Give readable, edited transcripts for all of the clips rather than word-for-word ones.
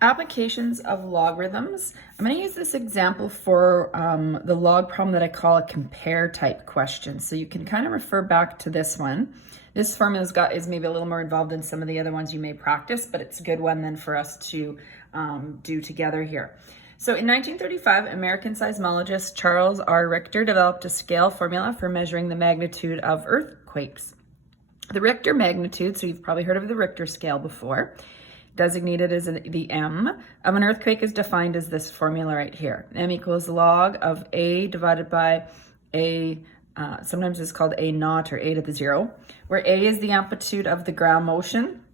Applications of logarithms. I'm going to use this example for the log problem that I call a compare type question. So you can kind of refer back to this one. This formula is maybe a little more involved than some of the other ones you may practice, but it's a good one then for us to do together here. So in 1935, American seismologist Charles R. Richter developed a scale formula for measuring the magnitude of earthquakes. The Richter magnitude, so you've probably heard of the Richter scale before, designated as the M of an earthquake is defined as this formula right here. M equals log of A divided by A, sometimes it's called A naught or A to the 0, where A is the amplitude of the ground motion,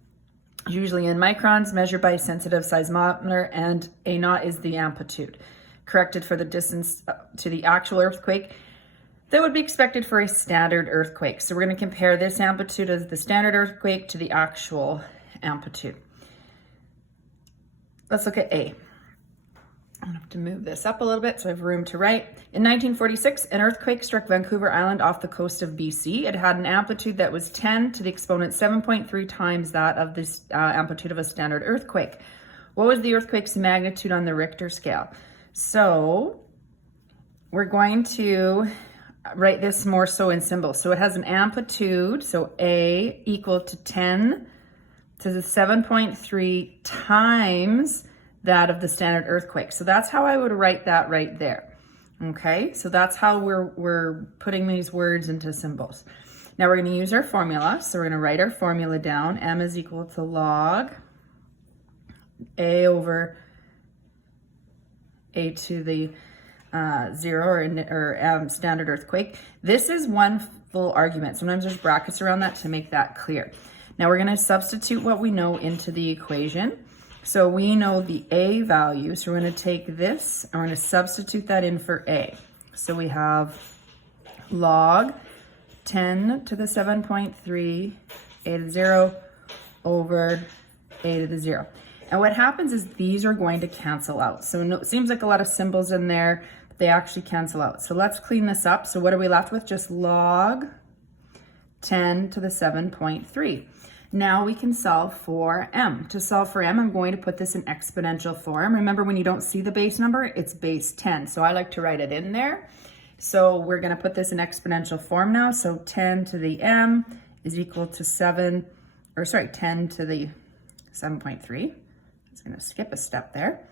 usually in microns, measured by a sensitive seismometer, and A naught is the amplitude, corrected for the distance to the actual earthquake that would be expected for a standard earthquake. So we're going to compare this amplitude of the standard earthquake to the actual amplitude. Let's look at A. I'm gonna have to move this up a little bit so I have room to write. In 1946, an earthquake struck Vancouver Island off the coast of BC. It had an amplitude that was 10 to the exponent 7.3 times that of this amplitude of a standard earthquake. What was the earthquake's magnitude on the Richter scale? So we're going to write this more so in symbols. So it has an amplitude, so A equal to 10 to the 7.3 times that of the standard earthquake. So that's how I would write that right there. Okay, so that's how we're putting these words into symbols. Now we're going to use our formula. So we're going to write our formula down. M is equal to log A over A to the 0 or standard earthquake. This is one full argument. Sometimes there's brackets around that to make that clear. Now we're going to substitute what we know into the equation. So we know the A value. So we're going to take this and we're going to substitute that in for A. So we have log 10 to the 7.3 A to the 0 over A to the 0. And what happens is these are going to cancel out. So it seems like a lot of symbols in there, but they actually cancel out. So let's clean this up. So what are we left with? Just log 10 to the 7.3. Now we can solve for M. To solve for M, I'm going to put this in exponential form. Remember, when you don't see the base number, it's base 10. So I like to write it in there. So we're going to put this in exponential form now. So 10 to the M is equal to 10 to the 7.3. I'm just going to skip a step there.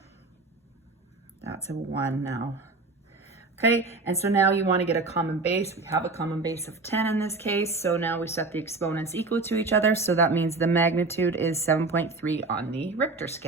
That's a 1 now. Okay, and so now you want to get a common base. We have a common base of 10 in this case, so now we set the exponents equal to each other, so that means the magnitude is 7.3 on the Richter scale.